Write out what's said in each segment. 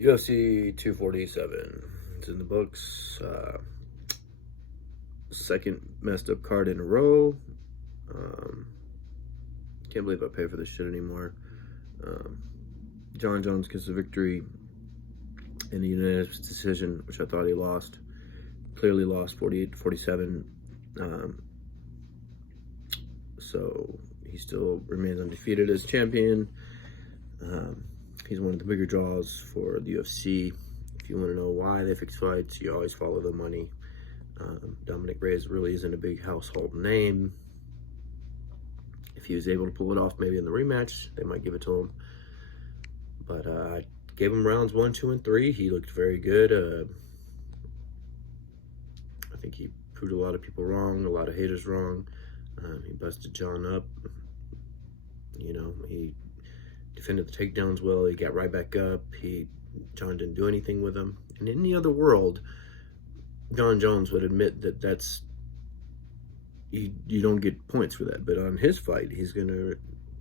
UFC 247. It's in the books. Second messed up card in a row. Um, can't believe I pay for this shit anymore. Um, John Jones gets the victory in the unanimous decision, which I thought he lost. Clearly lost 48-47. So he still remains undefeated as champion. He's one of the bigger draws for the UFC. If you want to know why they fix fights, you always follow the money. Dominic Reyes really isn't a big household name. If he was able to pull it off maybe in the rematch, they might give it to him. But I gave him rounds 1, 2, and 3. He looked very good. I think he proved a lot of people wrong, a lot of haters wrong. He busted John up. He defended the takedowns well. He got right back up. John didn't do anything with him. In any other world, John Jones would admit that you don't get points for that. But on his fight, he's gonna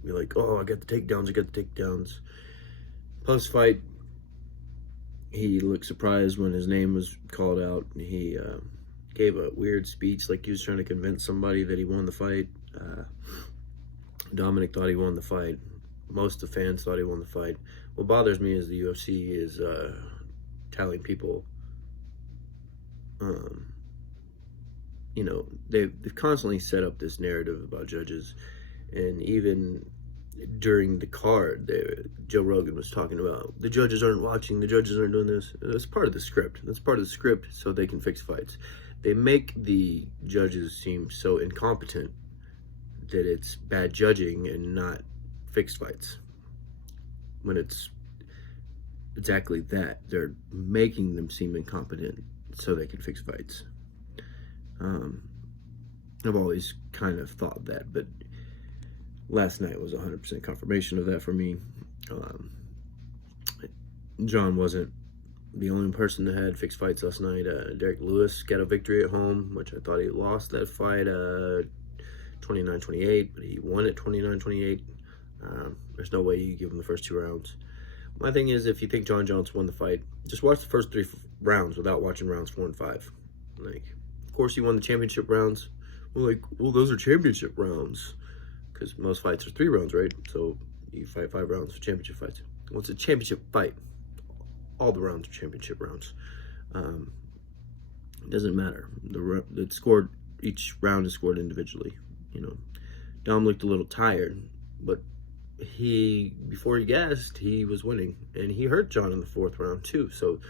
be like, "Oh, I got the takedowns." Post-fight, he looked surprised when his name was called out. He gave a weird speech like he was trying to convince somebody that he won the fight. Dominic thought he won the fight. Most of the fans thought he won the fight. What bothers me is the UFC is telling people, they've constantly set up this narrative about judges, and even during the card, Joe Rogan was talking about the judges aren't watching, the judges aren't doing this. That's part of the script. That's part of the script so they can fix fights. They make the judges seem so incompetent that it's bad judging and not fixed fights. When it's exactly that. They're making them seem incompetent so they can fix fights. I've always kind of thought that, but last night was 100% confirmation of that for me. John wasn't the only person that had fixed fights last night. Derek Lewis got a victory at home, which I thought he lost that fight 29-28, but he won it 29-28. There's no way you give him the first 2 rounds. My thing is, if you think John Jones won the fight, just watch the first 3 rounds without watching rounds 4 and 5. Of course, he won the championship rounds. Well, those are championship rounds, because most fights are 3 rounds, right? So you fight 5 rounds for championship fights. Well, it's a championship fight. All the rounds are championship rounds. It doesn't matter. Each round is scored individually. Dom looked a little tired, but before he gassed, he was winning, and he hurt John in the 4th round too. So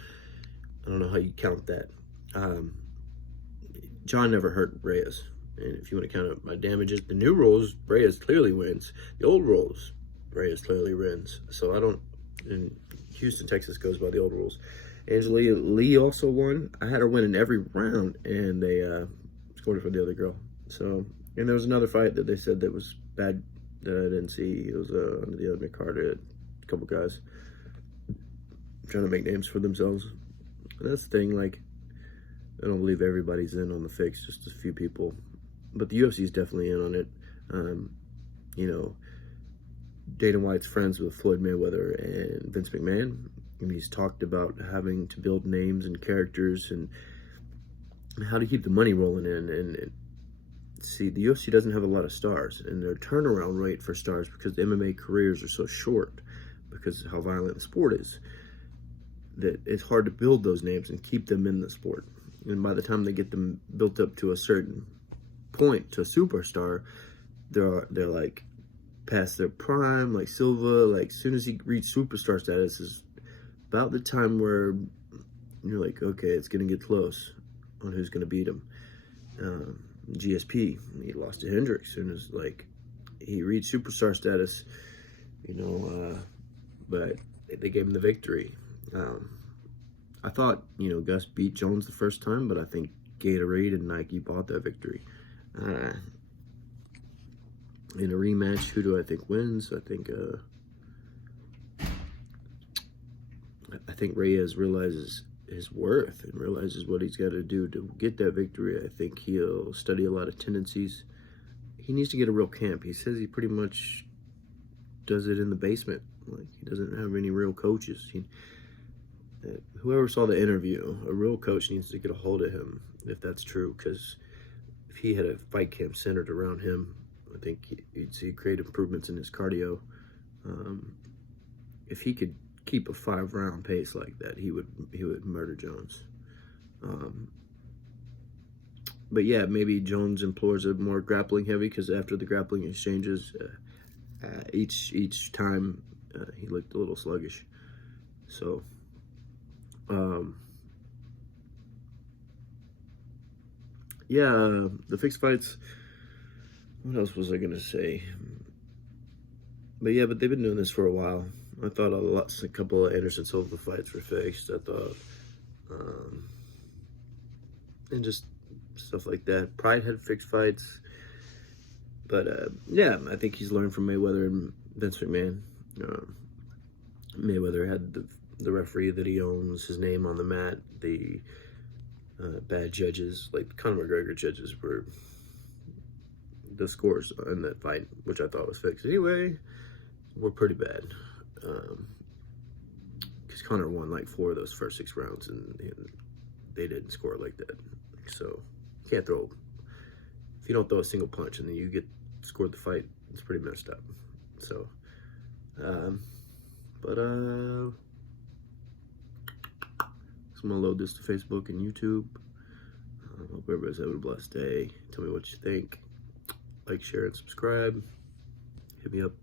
I don't know how you count that. John never hurt Reyes, and if you want to count up my damages, the new rules, Reyes clearly wins. The old rules, Reyes clearly wins. So I don't. In Houston, Texas, goes by the old rules. Angela Lee also won. I had her win in every round, and they scored it for the other girl. So, and there was another fight that they said that was bad that I didn't see. It was under the other card. A couple guys trying to make names for themselves. And that's the thing. I don't believe everybody's in on the fix. Just a few people, but the UFC is definitely in on it. Dana White's friends with Floyd Mayweather and Vince McMahon, and he's talked about having to build names and characters and how to keep the money rolling in. And see, the UFC doesn't have a lot of stars, and their turnaround rate for stars, because the MMA careers are so short because of how violent the sport is, that it's hard to build those names and keep them in the sport. And by the time they get them built up to a certain point, to a superstar, they're like past their prime. Like Silva, as soon as he reached superstar status, is about the time where you're like, okay, it's gonna get close on who's gonna beat him. GSP, he lost to Hendricks as soon as he reached superstar status, but they gave him the victory. I thought Gus beat Jones the first time, but I think Gatorade and Nike bought that victory. In a rematch, who do I think wins? I think Reyes realizes his worth and realizes what he's got to do to get that victory. I think he'll study a lot of tendencies. He needs to get a real camp. He says he pretty much does it in the basement. He doesn't have any real coaches. Whoever saw the interview, a real coach needs to get a hold of him if that's true, because if he had a fight camp centered around him, I think he'd see great improvements in his cardio. If he could keep a 5-round pace like that, he would murder Jones. But yeah, maybe Jones implores a more grappling heavy, because after the grappling exchanges, each time he looked a little sluggish. So, yeah, the fixed fights. What else was I gonna say? But yeah, but they've been doing this for a while. I thought a couple of Anderson Silva fights were fixed. I thought, and just stuff like that. Pride had fixed fights, but yeah, I think he's learned from Mayweather and Vince McMahon. Mayweather had the referee that he owns, his name on the mat. The bad judges, like Conor McGregor judges, the scores in that fight, which I thought was fixed anyway, were pretty bad. Because Conor won like 4 of those first 6 rounds, and they didn't score like that. So you can't throw. If you don't throw a single punch and then you get scored the fight, it's pretty messed up. So, so I'm gonna load this to Facebook and YouTube. Hope everybody's having a blessed day. Tell me what you think. Like, share, and subscribe. Hit me up